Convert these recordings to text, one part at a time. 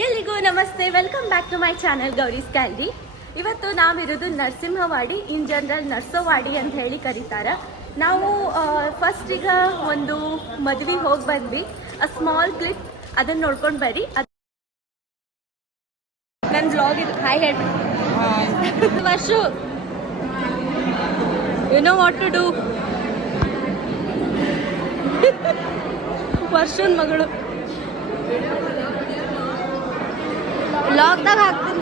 ಎಲ್ಲಿಗೂ ನಮಸ್ತೆ. Welcome back to my channel Gauri's gallery ಇವತ್ತು ನಾವಿರೋದು ನರಸಿಂಹವಾಡಿ ಇನ್ ಜನರಲ್ ನರ್ಸೋವಾಡಿ ಅಂತ ಹೇಳಿ ಕರೀತಾರೆ. ನಾವು ಫಸ್ಟ್ ಈಗ ಒಂದು ಮದುವೆಗೆ ಹೋಗಿ ಬಂದ್ವಿ. ಅ ಸ್ಮಾಲ್ ಕ್ಲಿಪ್ ಅದನ್ನ ನೋಡ್ಕೊಂಡು ಬರ್ರಿ. ಅದು ನನ್ನ ಬ್ಲಾಗ್ ಇದು ಹಾಯ್ ಹೇಳಿ. ವರ್ಷ. You know what to do version ಮಗಳು. ಬ್ಲಾಗ್ದಾಗ ಹಾಕ್ತೀನಿ.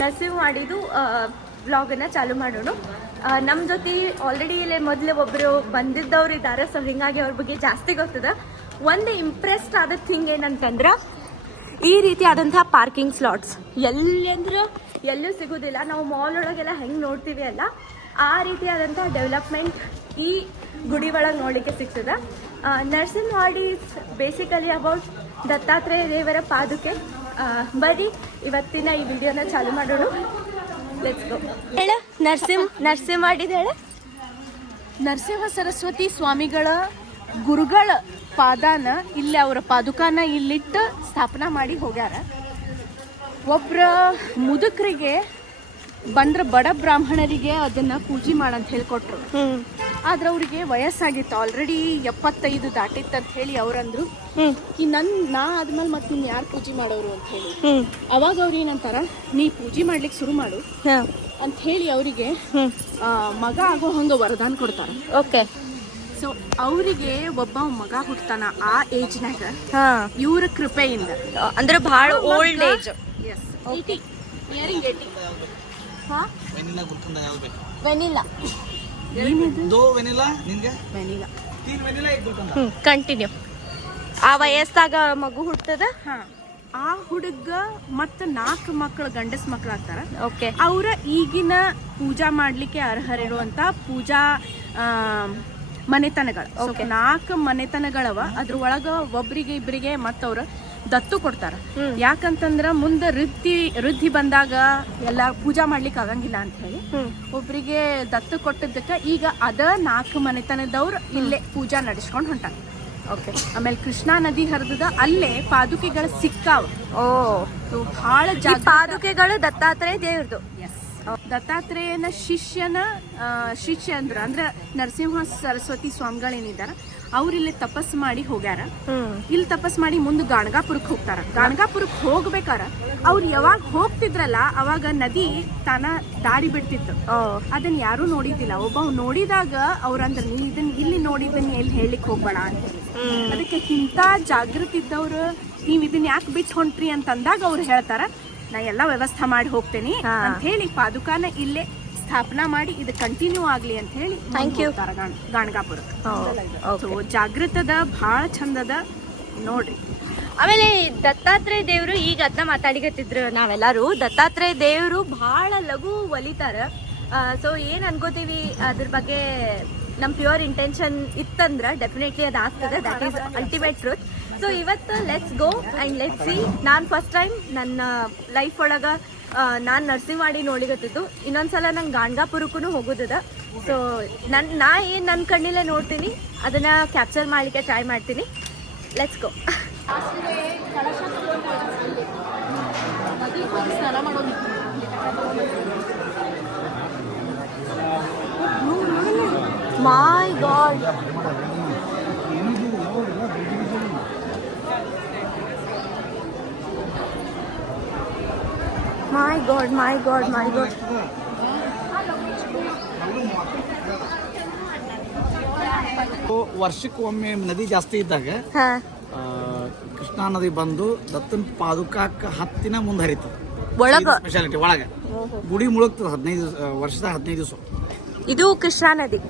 ನರ್ಸಿಂಗ್ ಮಾಡಿದ್ದು ವ್ಲಾಗನ್ನು ಚಾಲು ಮಾಡೋಣ. ನಮ್ಮ ಜೊತೆ ಆಲ್ರೆಡಿ ಇಲ್ಲೇ ಮೊದಲೇ ಒಬ್ಬರು ಬಂದಿದ್ದವ್ರು ಇದ್ದಾರೆ ಸೊ ಹಿಂಗಾಗಿ ಅವ್ರ ಬಗ್ಗೆ ಜಾಸ್ತಿ ಗೊತ್ತದ. ಒಂದು ಇಂಪ್ರೆಸ್ಡ್ ಆದ ಥಿಂಗ್ ಏನಂತಂದ್ರೆ ಈ ರೀತಿ ಆದಂತಹ ಪಾರ್ಕಿಂಗ್ ಸ್ಲಾಟ್ಸ್ ಎಲ್ಲಿ ಅಂದ್ರೆ ಎಲ್ಲೂ ಸಿಗೋದಿಲ್ಲ. ನಾವು ಮಾಲ್ ಒಳಗೆಲ್ಲ ಹೆಂಗೆ ನೋಡ್ತೀವಿ ಅಲ್ಲ, ಆ ರೀತಿಯಾದಂಥ ಡೆವಲಪ್ಮೆಂಟ್ ಈ ಗುಡಿ ಒಳಗೆ ನೋಡಲಿಕ್ಕೆ ಸಿಗ್ತದೆ. ಇಸ್ ಬೇಸಿಕಲಿ ಅಬೌಟ್ ದತ್ತಾತ್ರೇಯ ದೇವರ ಪಾದುಕೆ. ಬರೀ ಇವತ್ತಿನ ಈ ವಿಡಿಯೋನ ಚಾಲು ಮಾಡೋಣ. ಲೆಟ್ಸ್ ಗೋ ನರ್ಸಿಂ ನರಸಿಂಹ ನರಸಿಂಹವಾಡಿದ ಹೇಳ. ನರಸಿಂಹ ಸರಸ್ವತಿ ಸ್ವಾಮಿಗಳ ಗುರುಗಳ ಪಾದಾನ ಇಲ್ಲಿ ಅವರ ಪಾದುಕಾನ ಇಲ್ಲಿಟ್ಟು ಸ್ಥಾಪನಾ ಮಾಡಿ ಹೋಗ್ಯಾರ. ಒಬ್ಬರ ಮುದುಕರಿಗೆ ಬಂದ್ರ ಬಡ ಬ್ರಾಹ್ಮಣರಿಗೆ ಅದನ್ನ ಪೂಜೆ ಮಾಡಂತ ಹೇಳ್ಕೊಟ್ರು. ಆದ್ರೆ ಅವರಿಗೆ ವಯಸ್ಸಾಗಿತ್ತು. ಆಲ್ರೆಡಿ ಎಪ್ಪತ್ತೈದು ದಾಟಿತ್ತು ಅಂತ ಹೇಳಿ ಅವ್ರಂದ್ರು. ಈ ನನ್ ನಾ ಆದ್ಮೇಲೆ ಮತ್ತೆ ನಿನ್ ಯಾರು ಪೂಜೆ ಮಾಡೋರು ಅಂತ ಹೇಳಿ. ಅವಾಗ ಅವ್ರು ಏನಂತಾರ ನೀ ಪೂಜೆ ಮಾಡ್ಲಿಕ್ಕೆ ಶುರು ಮಾಡು. ಅಂತ ಹೇಳಿ ಅವರಿಗೆ ಮಗ ಆಗೋ ಹಂಗ ವರದಾನ ಕೊಡ್ತಾರ. ಓಕೆ. ಸೊ ಅವರಿಗೆ ಒಬ್ಬ ಮಗ ಹುಟ್ತಾನ ಆ ಏಜ್ನಾಗ ಹಾ. ಇವ್ರ ಕೃಪೆಯಿಂದ. ಅಂದ್ರೆ ಬಹಳ ಓಲ್ಡ್ ಏಜ್ ಹಾ ವೆನಿಲಾ ಗುಲ್ಕಂದ ಯಾವ್ದು ಬೇಕು? ವೆನಿಲ್ಲ ಏನಿದು? ದೋ ವೆನಿಲಾ ನಿನ್ಗೆ? ವೆನಿಲಾ ತೀನ್ ವೆನಿಲಾ ಈಗ ಗುಲ್ಕಂದ ಹ್ಮ್ ಕಂಟಿನ್ಯೂ ಆ ವಯಸ್ಸಾಗ ಮಗು ಹುಟ್ಟದ ಹಾ. ಆ ಹುಡುಗ ಮತ್ತ ನಾಲ್ಕು ಮಕ್ಕಳು ಗಂಡಸ್ ಮಕ್ಳು ಆಗ್ತಾರ. ಓಕೆ ಅವರ ಈಗಿನ ಪೂಜಾ ಮಾಡ್ಲಿಕ್ಕೆ ಅರ್ಹರಿರುವಂತ ಪೂಜಾ ಆ, ಮನೆತನಗಳು. ನಾಲ್ಕು ಮನೆತನಗಳವ. ಅದ್ರ ಒಳಗ ಒಬ್ರಿಗೆ ಇಬ್ರಿಗೆ ಮತ್ತವ್ರ ದತ್ತು ಕೊಡ್ತಾರ. ಯಾಕಂತಂದ್ರ ಮುಂದ ವೃದ್ಧಿ ವೃದ್ಧಿ ಬಂದಾಗ ಎಲ್ಲ ಪೂಜಾ ಮಾಡ್ಲಿಕ್ಕೆ ಆಗಂಗಿಲ್ಲ ಅಂತ ಹೇಳಿ ಒಬ್ಬರಿಗೆ ಒಬ್ರಿಗೆ ದತ್ತು ಕೊಟ್ಟದಕ್ಕ ಈಗ ಅದ ನಾಲ್ಕು ಮನೆತನದವ್ರು ಇಲ್ಲೇ ಪೂಜಾ ನಡೆಸ್ಕೊಂಡು ಹೊಂಟಾರ. ಓಕೆ ಆಮೇಲೆ ಕೃಷ್ಣಾ ನದಿ ಹರಿದದ ಅಲ್ಲೇ ಪಾದುಕೆಗಳು ಸಿಕ್ಕಾವ. ಓ. ಬಹಳ ಪಾದುಕೆಗಳು ದತ್ತಾತ್ರೇಯ ದೇವ್ರದು. ದತ್ತಾತ್ರೇಯನ ಶಿಷ್ಯನ ಆ, ಶಿಷ್ಯ ಅಂದ್ರ ಅಂದ್ರ ನರಸಿಂಹ ಸರಸ್ವತಿ ಸ್ವಾಮಿಗಳೇನಿದಾರ ಅವ್ರಿಲ್ಲಿ ತಪಸ್ ಮಾಡಿ ಹೋಗ್ಯಾರ. ಇಲ್ಲಿ ತಪಸ್ ಮಾಡಿ ಮುಂದೆ ಗಾಣಗಾಪುರಕ್ಕೆ ಹೋಗ್ತಾರ. ಗಾಣಗಾಪುರಕ್ಕೆ ಹೋಗ್ಬೇಕಾರ ಅವ್ರು ಯಾವಾಗ ಹೋಗ್ತಿದ್ರಲ್ಲ ಅವಾಗ ನದಿ ತಾನ ದಾರಿ ಬಿಡ್ತಿತ್ತು. ಅದನ್ನ ಯಾರು ನೋಡಿದ್ದಿಲ್ಲ. ಒಬ್ಬ ನೋಡಿದಾಗ ಅವ್ರಂದ್ರ ನೀ ಇದನ್ನ ಇಲ್ಲಿ ನೋಡಿದನ್ ಎಲ್ಲಿ ಹೇಳಲಿಕ್ಕೆ ಹೋಗ್ಬೇಡ ಅಂತ. ಅದಕ್ಕೆ ಇಂಥ ಜಾಗೃತಿ ಇದ್ದವ್ರು ನೀವು ಇದನ್ನ ಯಾಕೆ ಬಿಟ್ಟು ಹೊಂಟ್ರಿ ಅಂತಂದಾಗ ಅವ್ರು ಹೇಳ್ತಾರ. ನಾ ಎಲ್ಲಾ ವ್ಯವಸ್ಥೆ ಮಾಡಿ ಹೋಗ್ತೇನಿ ಅಂತ ಹೇಳಿ ಪಾದುಕಾನ ಇಲ್ಲೇ ಸ್ಥಾಪನಾ ಮಾಡಿ ಇದು ಕಂಟಿನ್ಯೂ ಆಗ್ಲಿ ಅಂತ ಹೇಳಿ you. ಗಾಣಗಾಪುರ ಜಾಗೃತದ ಬಹಳ ಚಂದದ ನೋಡ್ರಿ. ಆಮೇಲೆ ದತ್ತಾತ್ರೇಯ ದೇವರು ಈಗ ಅದನ್ನ ಮಾತಾಡಿಕತ್ತಿದ್ರು ನಾವೆಲ್ಲರೂ. ದತ್ತಾತ್ರೇಯ ದೇವರು ಬಹಳ ಲಘು ಒಲಿತಾರ. ಸೊ ಏನ್ ಅನ್ಕೋತೀವಿ? ಅದ್ರ ಬಗ್ಗೆ ನಮ್ ಪ್ಯೂರ್ ಇಂಟೆನ್ಷನ್ ಇತ್ತಂದ್ರ ಡೆಫಿನೆಟ್ಲಿ ಅದು ಆಗ್ತದೆ. That is ultimate truth so ಇವತ್ತು let's go and let's see ನಾನು ಫಸ್ಟ್ ಟೈಮ್ ನನ್ನ ಲೈಫ್ ಒಳಗ ನಾನು ನರ್ಸಿಂಗ್ ಮಾಡಿ ನೋಡಿಗತ್ತಿದ್ದು. ಇನ್ನೊಂದ್ಸಲ ನಂಗೆ ಗಾಣ್ಗಾಪುರಕ್ಕೂ ಹೋಗೋದದ. ಸೊ ನನ್ನ ನಾ ಏನು ನನ್ನ ಕಣ್ಣಿಲ್ಲೇ ನೋಡ್ತೀನಿ. ಅದನ್ನು ಕ್ಯಾಪ್ಚರ್ ಮಾಡಲಿಕ್ಕೆ ಟ್ರೈ ಮಾಡ್ತೀನಿ. Let's go my God. My God, my God, my God. ವರ್ಷಕ್ಕೆ ಒಮ್ಮೆ ನದಿ ಜಾಸ್ತಿ ಇದ್ದಾಗ ಕೃಷ್ಣಾ ನದಿ ಬಂದು ದತ್ತನ ಪಾದುಕಾಕ ಹತ್ತಿನ ಮುಂದೆ ಹರಿತದೆ. ಒಳಗ? ಸ್ಪೆಷಾಲಿಟಿ ಒಳಗ. ಗುಡಿ ಮುಳುಗ್ತದೆ ಹದಿನೈದು ವರ್ಷದ ಹದಿನೈದು ದಿವಸ. ಇದು ಕೃಷ್ಣಾ ನದಿ.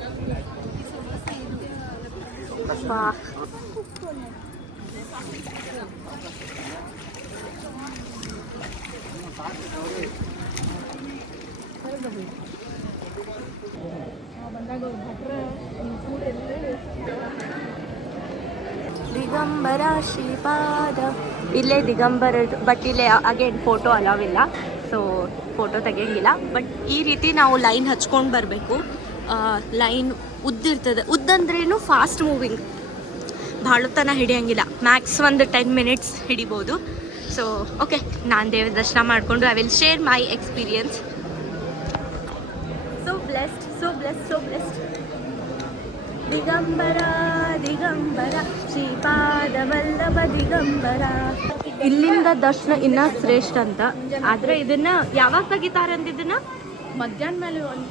ದಿಗಂಬರ ಶ್ರೀಪಾದ. ಇಲ್ಲೇ ದಿಗಂಬರ ಬಟ್ ಇಲ್ಲೇ ಅಗೇನ್ ಫೋಟೋ ಅಲಾವ್ ಇಲ್ಲ. So photo ತೆಗಿಯಂಗಿಲ್ಲ. ಬಟ್ ಈ ರೀತಿ ನಾವು ಲೈನ್ ಹಚ್ಕೊಂಡು ಬರಬೇಕು. ಲೈನ್ ಉದ್ದಿರ್ತದೆ. ಉದ್ದಂದ್ರೇನು ಫಾಸ್ಟ್ ಮೂವಿಂಗ್ ಭಾಳ ತನ ಹಿಡಿಯಂಗಿಲ್ಲ. ಮ್ಯಾಕ್ಸ್ ಒಂದು ಟೆನ್ ಮಿನಿಟ್ಸ್ ಹಿಡಿಬೋದು. ಸೊ ಓಕೆ ನಾನು ದೇವ್ರ ದರ್ಶನ ಮಾಡಿಕೊಂಡು I will share my experience so blessed so blessed so blessed Digambara Digambara Shripada Vallabha Digambara. ಇಲ್ಲಿಂದ ದರ್ಶನ ಇನ್ನ ಶ್ರೇಷ್ಠ ಅಂತ. ಆದ್ರೆ ಇದನ್ನ ಯಾವಾಗ ತೆಗಿತಾರೆ ಇದನ್ನ? ಮಧ್ಯಾಹ್ನ ಮೇಲೆ ಒಂದ್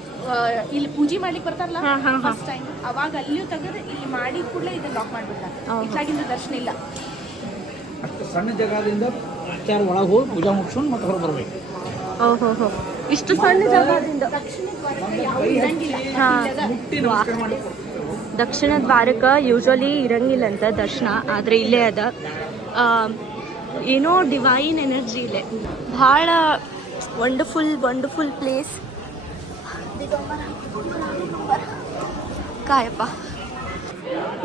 ಇಲ್ಲಿ ಪೂಜೆ ಮಾಡ್ಲಿಕ್ಕೆ ಬರ್ತಾರಲ್ಲ. ಫಸ್ಟ್ ಟೈಮ್ ಅವಾಗ ಅಲ್ಲಿಯೂ ತೆಗೆದು ಇಲ್ಲಿ ಮಾಡಿ ಕೂಡಲೇ ಇದನ್ನ ಲಾಕ್ ಮಾಡ್ಬಿಡ್ತಾರೆ. ದರ್ಶನ ಇಲ್ಲ. ಅಷ್ಟು ಸಣ್ಣ ಜಾಗದಿಂದ ಆಚಾರ ಒಳಗೆ ಹೋಗಿ ಪೂಜಾ ಮುಗಿಸ್ಕೊಂಡು ಮತ್ತೆ ಹೊರಗೆ ಬರಬೇಕು. ಇಷ್ಟು ಸಣ್ಣ ಜಾಗದಿಂದ? ದಕ್ಷಿಣ ದ್ವಾರಕ ಯೂಶ್ವಲಿ ಇರಂಗಿಲ್ಲ ಅಂತ ದರ್ಶನ, ಆದರೆ ಇಲ್ಲೇ ಅದ. ಏನೋ ಡಿವೈನ್ ಎನರ್ಜಿ ಇದೆ. ಭಾಳ ವಂಡರ್ಫುಲ್ ವಂಡರ್ಫುಲ್ ಪ್ಲೇಸ್ ಕಾಯಪ್ಪ.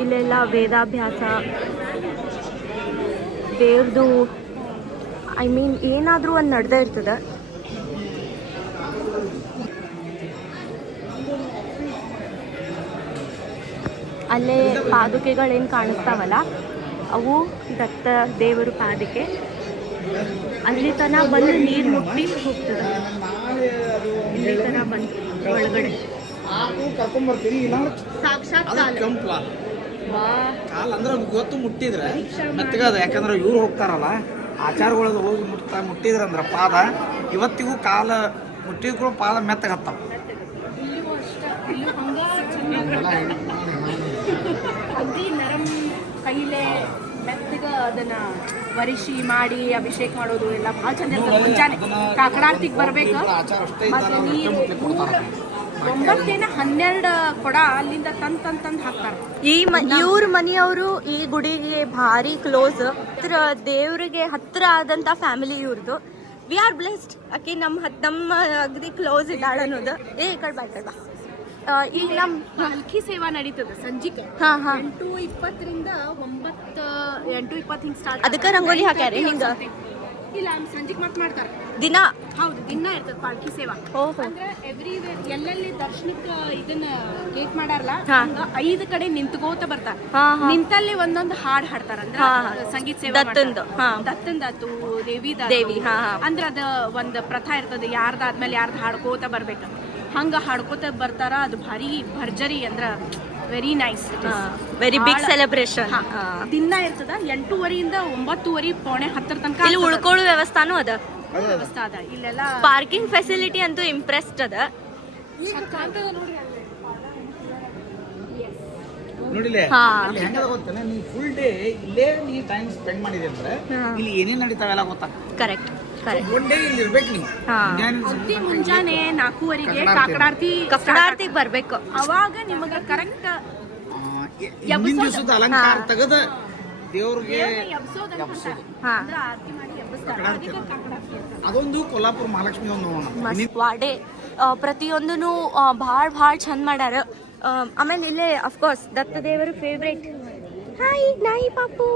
ಇಲ್ಲೆಲ್ಲ ವೇದಾಭ್ಯಾಸ. ದೇವ್ರದು ಐ ಮೀನ್ ಏನಾದರೂ ಒಂದು ನಡೆದೇ ಇರ್ತದೆ. ಅಲ್ಲೇ ಪಾದುಕೆಗಳೇನು ಕಾಣಿಸ್ತಾವಲ್ಲ ಅವು ದತ್ತ ದೇವರು ಪಾದುಕೆ. ಅಲ್ಲಿ ತನ ಬಂದು ನೀರು ಮುಟ್ಟಿ ಹೋಗ್ತದೆ. ಇಲ್ಲಿ ತನ ಬಂದು ಒಳಗಡೆ. ಸಾಕ್ಷಾತ್ ಅಂದ್ರೆ ಗೊತ್ತು ಮುಟ್ಟಿದ್ರೆ ಮೆತ್ತಗದ ಯಾಕಂದ್ರೆ ಇವ್ರು ಹೋಗ್ತಾರಲ್ಲ. ಆಚಾರಗಳದು ಹೋಗಿ ಮುಟ್ತಾ ಮುಟ್ಟಿದ್ರೆ ಅಂದ್ರೆ ಪಾದ ಇವತ್ತಿಗೂ ಕಾಲ ಮುಟ್ಟಿದ್ರು ಪಾದ ಮೆತ್ತಗೆ ಹತ್ತಾವ ಅಗ್ದಿ ನರಂ ಕೈಲೇ ಮೆತ್ತಗ ಅದನ್ನ ವರಿಸಿ ಮಾಡಿ ಅಭಿಷೇಕ ಮಾಡೋದು ಎಲ್ಲ ಭಾಳ ಚಂದ ಇರ್ತದೆ. ಮುಂಜಾನೆ ಕಾಕಡಾರ್ತಿಗೆ ಬರ್ಬೇಕು. ಆಚಾರ ಅಷ್ಟೇ ಮತ್ತೆ ಇದ್ದಾರೆ ನೀರು ಒಂಬತ್ತೇನ ಹನ್ನೆರಡು ಕೊಡ ಅಲ್ಲಿಂದ ತಂದ್ ತಂದ್ ತಂದ್ ಹಾಕ್ತಾರ. ಈ ಇವ್ರ ಮನೆಯವರು ಈ ಗುಡಿಗೆ ಭಾರಿ ಕ್ಲೋಸ್ ಹತ್ರ ದೇವ್ರಿಗೆ ಹತ್ರ ಆದಂತ ಫ್ಯಾಮಿಲಿ ಇವ್ರದ್ದು ವಿ ಆರ್ ಬ್ಲೆಸ್ಡ್ ಅಕ್ಕಿ ನಮ್ಮ ಹತ್ ನಮ್ಮ ಅಗದಿ ಕ್ಲೋಸ್ ಇದ್ದಾಳ ಅನ್ನೋದು. ಏ ಈ ಕಡೆ ಬಾ ಈ ಕಡೆ ಬಾ. ಈಗ ನಮ್ಮ ಹಲ್ಕಿ ಸೇವಾ ನಡೀತದ ಸಂಜಿಕೆ. ಹಾ ಹಾ. ಎಂಟು ಇಪ್ಪತ್ತರಿಂದ ಒಂಬತ್ತು ಎಂಟು ಇಪ್ಪತ್ತು ಹಿಂಗ್ ಸ್ಟಾರ್ಟ್ ಅದಕ್ಕೆ ರಂಗೋಲಿ ಹಾಕ್ಯಾರಿ ಹಿಂಗ? ಇಲ್ಲ ಸಂಜಿಕ್ ಮತ್ ಮಾಡ್ತಾರ. ದಿನ. ಹೌದು ದಿನ ಇರ್ತದ ಪಾಲ್ಕಿ ಸೇವಾ. ಓಹೋ. ಅಂದ್ರೆ ಎವ್ರಿವೇರ್ ಎಲ್ಲೆಲ್ಲಿ ದರ್ಶನಕ್ಕ ಇದನ್ನ ಗೇಟ್ ಮಾಡಾರಲ್ಲ ಹಂಗ ಐದು ಕಡೆ ನಿಂತ್ಕೋತ ಬರ್ತಾರ. ಹಾ ಹಾ. ನಿಂತಲ್ಲಿ ಒಂದೊಂದು ಹಾಡ್ ಹಾಡ್ತಾರ. ಅಂದ್ರ ಹಾ, ಹಾ. ಸಂಗೀತ ಸೇವೆ ದತ್ತಂದ ಹಾ. ದತ್ತಂದಾತು ದೇವಿ ದೇವಿ, ಹಾ, ಹಾ. ಅಂದ್ರ ಅದ ಒಂದ್ ಪ್ರಥಾ ಇರ್ತದ ಯಾರ್ದಾದ್ಮೇಲೆ ಯಾರ್ದ ಹಾಡ್ಕೋತ ಬರ್ಬೇಕು. ಹಂಗ ಹಾಡ್ಕೋತ ಬರ್ತಾರ ಅದು ಭಾರಿ ಭರ್ಜರಿ ಅಂದ್ರ very nice very big celebration ದಿನ ಇರ್ತದ ಎಂಟೂವರೆಯಿಂದ ಒಂಬತ್ತುವರೆ ಪೌಣೆ ಹತ್ತರ ತನಕ ಇಲ್ಲಿ ಉಳ್ಕೊಳ್ಳೋ ವ್ಯವಸ್ಥಾನು ಅದ. ವ್ಯವಸ್ಥೆ ಅದ. ಇಲ್ಲೆಲ್ಲ ಪಾರ್ಕಿಂಗ್ ಫೆಸಿಲಿಟಿ ಅಂತೂ ಇಂಪ್ರೆಸ್ಡ್ ಅದ. ನೋಡಿಲೆ ಹಾ. ಅಲ್ಲಿ ಹೆಂಗದ ಗೊತ್ತೇನೆ? ನೀ ಫುಲ್ ಡೇ ಇಲ್ಲೇ ನೀ ಟೈಮ್ ಸ್ಪೆಂಡ್ ಮಾಡಿದೆ ಅಂದ್ರೆ ಇಲ್ಲಿ ಏನೇನ್ ನಡೀತಾವೆಲ್ಲ ಗೊತ್ತಾಗ್ತದೆ ಕರೆಕ್ಟ್ ಕರೆಕ್ಟ್ ಒನ್ ಡೇ ಇಲ್ಲಿ ಇರ್ಬೇಕು ಹಾ. ಮುಂಜಾನೆ ನಾಲ್ಕೂವರೆಗೆ ಕಾಕಡಾರ್ತಿ ಕಾಕಡಾರ್ತಿ ಕಕ್ಕಡಾರ್ತಿಗೆ ಬರ್ಬೇಕು. ಅವಾಗ ನಿಮಗೆ ಕರೆಕ್ಟ್ ಅಲಂಕಾರ ತೆಗೆದ ದೇವ್ರಿಗೆ ಅದೊಂದು ಕೊಲ್ಲಾಪುರ ಮಹಾಲಕ್ಷ್ಮಿ ವಾಡೆ. ಪ್ರತಿಯೊಂದೂ ಭಾಳ ಭಾಳ ಚಂದ ಮಾಡ್ಯಾರ. ಆಮೇಲೆ ಇಲ್ಲೇ ಅಫ್ಕೋರ್ಸ್ ದತ್ತ ದೇವರು ಫೇವ್ರೇಟ್ ಹಾಯ್ ನಾಯಿ ಪಾಪು.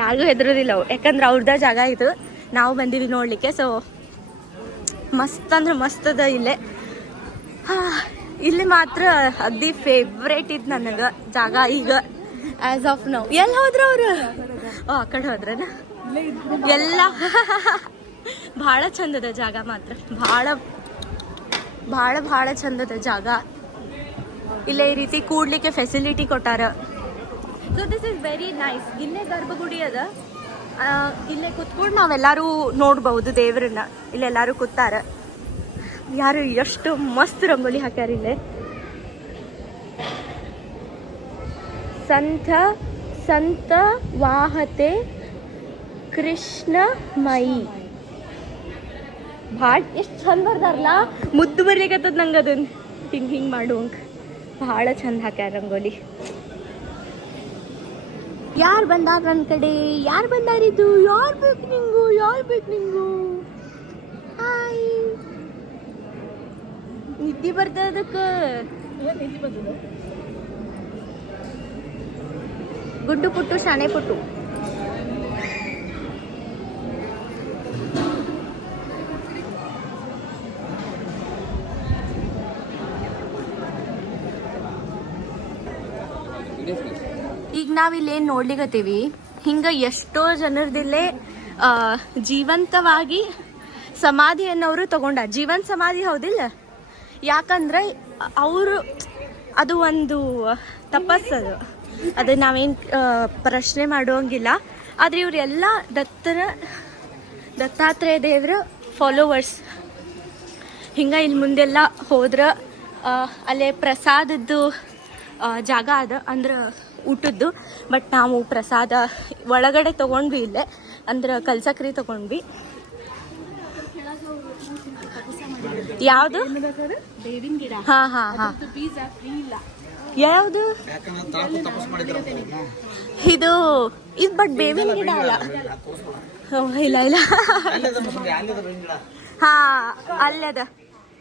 ಯಾರಿಗೂ ಹೆದರೋದಿಲ್ಲ ಯಾಕಂದ್ರೆ ಅವ್ರದ ಜಾಗ ಇದು. ನಾವು ಬಂದಿದ್ವಿ ನೋಡಲಿಕ್ಕೆ ಸೊ ಮಸ್ತ್ ಅಂದ್ರೆ ಮಸ್ತ್ ಅದ ಇಲ್ಲೇ. ಹಾ, ಇಲ್ಲಿ ಮಾತ್ರ ಅಗ್ದಿ ಫೇವ್ರೇಟ್ ಇದು ನನಗೆ ಜಾಗ ಈಗ. ಆಸ್ ಆಫ್ ನೌ ಎಲ್ಲಿ ಹೋದ್ರ ಅವರು? ಆ ಕಡೆ ಹೋದ್ರನ? ಎಲ್ಲ. ಭಾಳ ಚಂದದ ಜಾಗ ಮಾತ್ರ. ಭಾಳ ಭಾಳ ಭಾಳ ಚಂದದ ಜಾಗ. ಇಲ್ಲೇ ಈ ರೀತಿ ಕೂಡ್ಲಿಕ್ಕೆ ಫೆಸಿಲಿಟಿ ಕೊಟ್ಟಾರ. So this is very nice ಇಲ್ಲೇ ಗರ್ಭಗುಡಿ ಅದ. ಇಲ್ಲೇ ಕುತ್ಕೊಂಡು ನಾವೆಲ್ಲರೂ ನೋಡ್ಬಹುದು ದೇವ್ರನ್ನ. ಇಲ್ಲೆಲ್ಲರೂ ಕೂತಾರ. ಯಾರು ಎಷ್ಟು ಮಸ್ತ್ ರಂಗೋಲಿ ಹಾಕ್ಯಾರ ಇಲ್ಲೇ. ಸಂತ ಸಂತ ವಾಹತೆ ಕೃಷ್ಣ ಮೈ ಭಾಳ ಎಷ್ಟು ಚಂದ ಬರ್ದಾರಲ್ಲ ಮುದ್ದು ಬರ್ಲಿಕ್ಕತ್ತದ ನಂಗೆ ಅದನ್ನು ಹಿಂಗೆ ಹಿಂಗೆ ಮಾಡುವಂಗೆ ಭಾಳ ಚಂದ ಹಾಕ್ಯಾರ ರಂಗೋಲಿ. ಯಾರು ಬಂದಾರ ನನ್ನ ಕಡೆ? ಯಾರು ಬಂದಾರಿದ್ದು ಯಾರು ಬೇಕು ನಿಂಗು? ಯಾರು ಬೇಕು ನಿಂಗು? ಹಾಯ್ ನಿದ್ದೆ ಬರ್ತದಕ್ಕೆ ಗುಡ್ಡು ಪುಟ್ಟು, ಶಾಣೆ ಪುಟ್ಟು. ಈಗ ನಾವಿಲ್ಲಿ ಏನು ನೋಡ್ಲಿಕತ್ತೀವಿ, ಹಿಂಗ ಎಷ್ಟೋ ಜನರದಿಲ್ಲೇ ಜೀವಂತವಾಗಿ ಸಮಾಧಿಯನ್ನವರು ತಗೊಂಡ. ಜೀವನ್ ಸಮಾಧಿ ಹೌದಿಲ್ಲ? ಯಾಕಂದ್ರೆ ಅವರು, ಅದು ಒಂದು ತಪಸ್ಸದು. ಅದು ನಾವೇನು ಪ್ರಶ್ನೆ ಮಾಡುವಂಗಿಲ್ಲ. ಆದರೆ ಇವರೆಲ್ಲ ದತ್ತರ ದತ್ತಾತ್ರೇಯ ದೇವರ ಫಾಲೋವರ್ಸ್ ಹಿಂಗೆ ಇಲ್ಲಿ ಮುಂದೆಲ್ಲ ಹೋದ್ರೆ ಅಲ್ಲೇ ಪ್ರಸಾದದ್ದು ಜಾಗ ಅದ ಅಂದ್ರೆ ಊಟದ್ದು. ಬಟ್ ನಾವು ಪ್ರಸಾದ ಒಳಗಡೆ ತೊಗೊಂಡ್ವಿ ಇಲ್ಲೇ ಅಂದ್ರೆ ಕಲ್ಸಕ್ರಿ ತೊಗೊಂಡ್ವಿ. ಯಾವುದು? ಹಾಂ ಹಾಂ ಹಾ ಹಾ. ಹಾ ಬೀಜ ಫ್ರೀ ಇಲ್ಲ ಯಾವುದು? ಇದು ಇದು ಬಟ್ ಬೇವಿನ ಗಿಡ ಅಲ್ಲ. ಇಲ್ಲ ಇಲ್ಲ. ಹಾ, ಅಲ್ಲದ.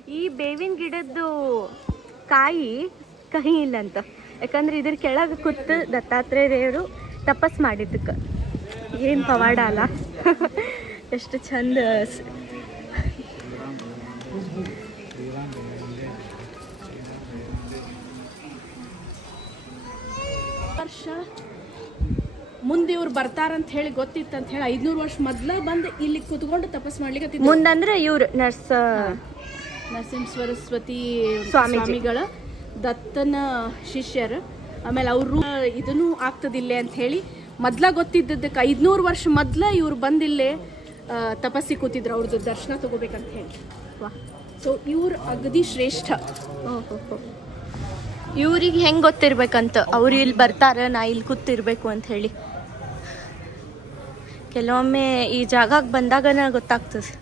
ಈ ಬೇವಿನ ಗಿಡದ್ದು ಕಾಯಿ ಕಹಿ ಇಲ್ಲ ಅಂತ. ಯಾಕಂದ್ರೆ ಇದ್ರ ಕೆಳಗೆ ಕೂತು ದತ್ತಾತ್ರೇಯ ದೇವರು ತಪಸ್ ಮಾಡಿದ್ದಕ್ಕೆ. ಏನು ಪವಾಡ ಅಲ್ಲ. ಎಷ್ಟು ಚಂದ ವರ್ಷ ಮುಂದೆ ಇವ್ರು ಬರ್ತಾರಂತ ಹೇಳಿ ಗೊತ್ತಿತ್ತು ಅಂತ ಹೇಳಿ ಐದ್ನೂರು ವರ್ಷ ಮೊದ್ಲ ಬಂದು ಇಲ್ಲಿ ಕುತ್ಕೊಂಡು ತಪಸ್ ಮಾಡ್ಲಿಕ್ಕೆ ಮುಂದಂದ್ರೆ ಇವ್ರು ನರ್ಸ ನರಸಿಂಹ ಸರಸ್ವತಿ. ಸ್ವಾಮಿಗಳ ದತ್ತನ ಶಿಷ್ಯರು. ಆಮೇಲೆ ಅವರು ಇದನ್ನು ಆಗ್ತದಿಲ್ಲೇ ಅಂತ ಹೇಳಿ ಮೊದ್ಲ ಗೊತ್ತಿದ್ದಕ್ಕೆ ಐದ್ನೂರು ವರ್ಷ ಮೊದ್ಲ ಇವ್ರು ಬಂದಿಲ್ಲೇ ತಪಸ್ಸಿ ಕೂತಿದ್ರು ಅವ್ರದ್ದು ದರ್ಶನ ತಗೋಬೇಕಂತ ಹೇಳಿ. ಸೊ ಇವ್ರು ಅಗದಿ ಶ್ರೇಷ್ಠ. ಇವ್ರಿಗೆ ಹೆಂಗ್ ಗೊತ್ತಿರ್ಬೇಕಂತ? ಅವ್ರು ಇಲ್ಲಿ ಬರ್ತಾರ, ನಾ ಇಲ್ಲಿ ಕೂತಿರ್ಬೇಕು ಅಂತ ಹೇಳಿ. ಕೆಲವೊಮ್ಮೆ ಈ ಜಾಗಕ್ಕೆ ಬಂದಾಗನ ಗೊತ್ತಾಗ್ತದೆ.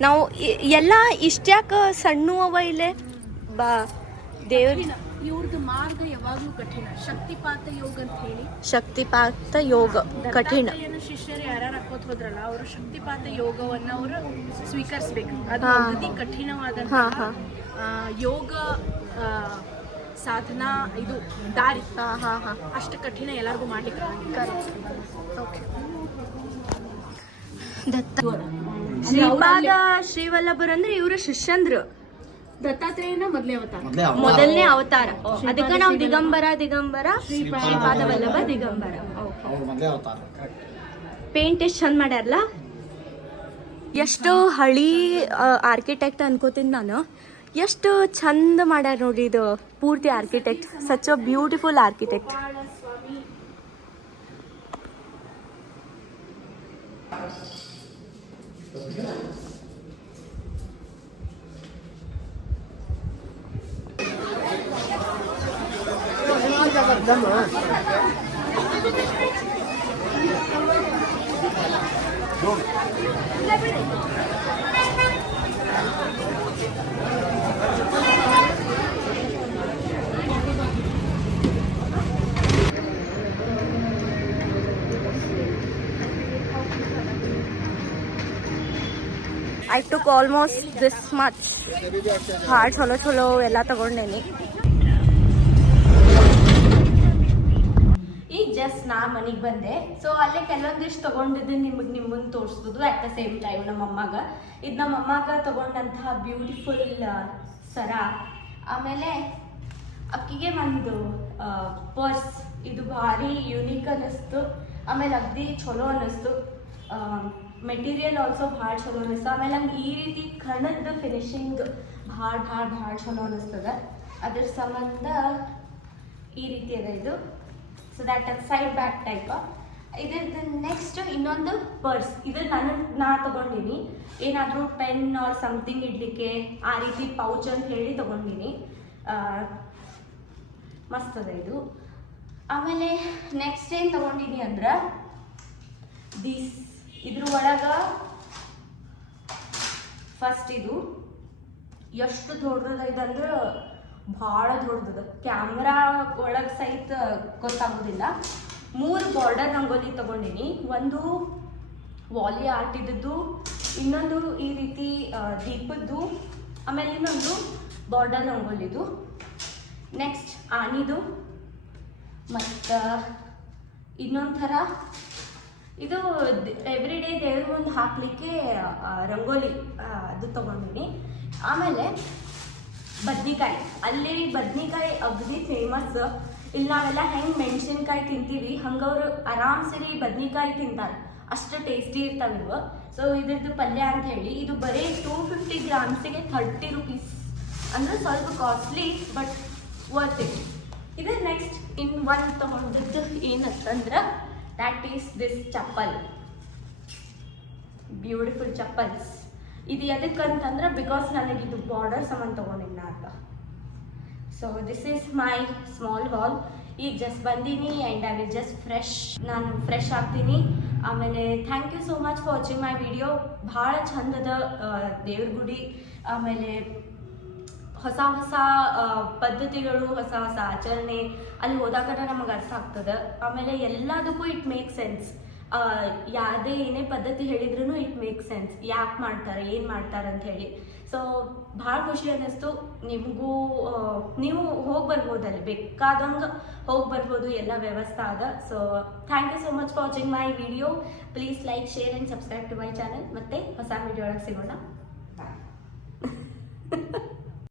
ನಾವು ಎಲ್ಲ ಇಷ್ಟ್ಯಾಕ ಸಣ್ಣ ಅವ ಇಲ್ಲೇ? ಬಾ, ದೇವ್ರ ಇವ್ರದ್ದು ಮಾರ್ಗ ಯಾವಾಗಲೂ ಕಠಿಣ. ಶಕ್ತಿಪಾತ ಯೋಗ ಅಂತ ಹೇಳಿ. ಶಕ್ತಿಪಾತ ಯೋಗ ಕಠಿಣ. ದತ್ತಾತ್ರೇಯನ ಶಿಷ್ಯರು ಯಾರು ಹಾಕೋತ್ ಹೋದ್ರಲ್ಲ ಅವರು ಶಕ್ತಿಪಾತ ಯೋಗವನ್ನ ಅವರು ಸ್ವೀಕರಿಸ್ಬೇಕು. ಅದು ಹಾ. ಅಗದಿ ಕಠಿಣವಾದಂತಹ ಹಾ, ಹಾ. ಆ, ಯೋಗ ಆ, ಸಾಧನಾ ಇದು ದಾರಿ. ಹಾ ಹಾ ಹಾ. ಅಷ್ಟು ಕಠಿಣ ಎಲ್ಲರಿಗೂ ಮಾಡ್ಲಿಕ್ಕೆ ಆಗಂಗಿಲ್ಲ. ದತ್ತ ಅಂದ್ರೆ ಶ್ರೀಪಾದ ಶ್ರೀವಲ್ಲಭರ್ ಶ್ರೀವಲ್ಲಭರು ಅಂದ್ರೆ ಇವರು ಶಿಷ್ಯಂದ್ರು. ದತ್ತಾತ್ರೇಯನ ಮೊದಲೇ ಅವತಾರ. ಮೊದಲನೇ ಅವತಾರ. ಅದಕ್ಕೆ ನಾವು ದಿಗಂಬರ ದಿಗಂಬರ ಶ್ರೀಪಾದ ವಲ್ಲಭ ದಿಗಂಬರ. ಪೇಂಟ್ ಎಷ್ಟು ಚಂದ ಮಾಡ್ಯಾರಲ್ಲ? ಎಷ್ಟು ಹಳಿ ಆರ್ಕಿಟೆಕ್ಟ್ ಅನ್ಕೋತೀನಿ ನಾನು. ಎಷ್ಟು ಚಂದ ಮಾಡ್ಯಾರ ನೋಡಿ ಇದು ಪೂರ್ತಿ architect such a beautiful architect I took almost this much ಭಾಳ ಚಲೋ ಚಲೋ ಎಲ್ಲ ತಗೊಂಡೇನಿ ಜಸ್ಟ್ ನಾ ಮನೆಗೆ ಬಂದೆ. ಸೊ ಅಲ್ಲೇ ಕೆಲವೊಂದಿಷ್ಟು ತಗೊಂಡಿದ್ದು ನಿಮಗೆ ನಿಮ್ಮ ಮುಂದೆ ತೋರಿಸ್ಬೋದು ಅಟ್ ದ ಸೇಮ್ ಟೈಮ್ ನಮ್ಮ ಅಮ್ಮಗ. ಇದು ನಮ್ಮ ಅಮ್ಮಗ ತಗೊಂಡಂತಹ ಬ್ಯೂಟಿಫುಲ್ ಸರ. ಆಮೇಲೆ ಅಕ್ಕಿಗೆ ಒಂದು ಪರ್ಸ್ ಇದು ಭಾರಿ ಯೂನಿಕ್ ಅನ್ನಿಸ್ತು. ಆಮೇಲೆ ಅಗ್ದಿ ಚಲೋ ಅನ್ನಿಸ್ತು. ಮೆಟೀರಿಯಲ್ ಆಲ್ಸೋ ಭಾಳ ಚಲೋ ಅನ್ನಿಸ್ತು. ಆಮೇಲೆ ನಂಗೆ ಈ ರೀತಿ ಕಣದ ಫಿನಿಶಿಂಗ್ ಭಾಳ ಭಾಳ ಭಾಳ ಚಲೋ ಅನ್ನಿಸ್ತದ. ಅದ್ರ ಸಂಬಂಧ ಈ ರೀತಿ ಅದ ಇದು. So that side back type ಇದ್ರದ್ದು ನೆಕ್ಸ್ಟ್ ಇನ್ನೊಂದು ಪರ್ಸ್ ಇದು ನಾನು ನಾ ತಗೊಂಡಿನಿ. ಏನಾದರೂ ಪೆನ್ ಆರ್ ಸಮಥಿಂಗ್ ಇಡಲಿಕ್ಕೆ ಆ ರೀತಿ ಪೌಚ್ ಅಂತ ಹೇಳಿ ತಗೊಂಡಿನಿ. ಮಸ್ತ್ ಅದ ಇದು. ಆಮೇಲೆ ನೆಕ್ಸ್ಟ್ ಏನು ತಗೊಂಡಿನಿ ಅಂದ್ರೆ ದಿಸ್ ಇದ್ರ ಒಳಗೆ ಫಸ್ಟ್ ಇದು. ಎಷ್ಟು ದೊಡ್ಡದ ಅಂದ್ರೆ ಭಾಳ ದೊಡ್ಡದು. ಕ್ಯಾಮ್ರಾ ಒಳಗೆ ಸಹಿತ ಗೊತ್ತಾಗೋದಿಲ್ಲ. ಮೂರು ಬಾರ್ಡರ್ ರಂಗೋಲಿ ತಗೊಂಡಿನಿ. ಒಂದು ವಾಲಿ ಆರ್ಟ್ ಇದ್ದದ್ದು ಇನ್ನೊಂದು ಈ ರೀತಿ ದೀಪದ್ದು, ಆಮೇಲೆ ಇನ್ನೊಂದು ಬಾರ್ಡರ್ ರಂಗೋಲಿದು. ನೆಕ್ಸ್ಟ್ ಆನಿದು. ಮತ್ತು ಇನ್ನೊಂದು ಥರ ಇದು ಎವ್ರಿ ಡೇ ದೇವ್ರ ಒಂದು ಹಾಕಲಿಕ್ಕೆ ರಂಗೋಲಿ ಅದು ತೊಗೊಂಡಿನಿ. ಆಮೇಲೆ ಬದ್ನಿಕಾಯಿ. ಅಲ್ಲಿ ಬದ್ನಿಕಾಯಿ ಅಗದಿ ಫೇಮಸ್ ಇಲ್ಲಿ ನಾವೆಲ್ಲ ಹೆಂಗೆ ಮೆಣಸಿನ್ಕಾಯಿ ತಿಂತೀವಿ, ಹಂಗವ್ರು ರೀ ಬದ್ನಿಕಾಯಿ ತಿಂತಾರೆ. ಅಷ್ಟು ಟೇಸ್ಟಿ ಇರ್ತಾವೆ ಇವು. ಸೊ ಇದ್ರದ್ದು ಪಲ್ಯ ಅಂತ ಹೇಳಿ, ಇದು ಬರೀ ಟೂ ಫಿಫ್ಟಿ ಗ್ರಾಮ್ಸಿಗೆ ಥರ್ಟಿ ರುಪೀಸ್ ಅಂದ್ರೆ ಸ್ವಲ್ಪ ಕಾಸ್ಟ್ಲಿ ಬಟ್ ವರ್ತ್ ಇಟ್ ಇದು ನೆಕ್ಸ್ಟ್ ಇನ್ ಒನ್ ತೊಗೊಂಡಿದ್ದು ಏನಂತಂದ್ರೆ that is this chappal beautiful chappals ಇದು ಎದಕ್ಕಂತಂದ್ರೆ ಬಿಕಾಸ್ ಇದು ಬಾರ್ಡರ್ ಸಂಬಂಧ ತೊಗೊಂಡಿನಿ ಅಂತ. So this is my small hall ಈಗ ಜಸ್ಟ್ ಬಂದೀನಿ and I will just fresh ನಾನು ಫ್ರೆಶ್ ಆಗ್ತೀನಿ. ಆಮೇಲೆ thank you so much for watching my video ಭಾಳ ಚಂದದ ದೇವ್ರ ಗುಡಿ. ಆಮೇಲೆ ಹೊಸ ಹೊಸ ಪದ್ಧತಿಗಳು, ಹೊಸ ಹೊಸ ಆಚರಣೆ. ಅಲ್ಲಿ ಹೋದಾಗ ನಮಗೆ ಅರ್ಥ ಆಗ್ತದೆ. ಆಮೇಲೆ ಎಲ್ಲದಕ್ಕೂ ಇಟ್ ಮೇಕ್ ಸೆನ್ಸ್ ಯಾವುದೇ ಏನೇ ಪದ್ಧತಿ ಹೇಳಿದ್ರು ಇಟ್ ಮೇಕ್ ಸೆನ್ಸ್ ಯಾಕೆ ಮಾಡ್ತಾರೆ, ಏನು ಮಾಡ್ತಾರೆ ಅಂತ ಹೇಳಿ. ಸೊ ಭಾಳ ಖುಷಿ ಅನ್ನಿಸ್ತು. ನಿಮಗೂ ನೀವು ಹೋಗಿ ಬರ್ಬೋದು ಅಲ್ಲಿ. ಬೇಕಾದಂಗೆ ಹೋಗಿ ಬರ್ಬೋದು. ಎಲ್ಲ ವ್ಯವಸ್ಥೆ ಅದ. So thank you so much for watching my video please like share and subscribe to my channel ಮತ್ತೆ ಹೊಸ ವಿಡಿಯೋ ಒಳಗೆ ಸಿಗೋಣ.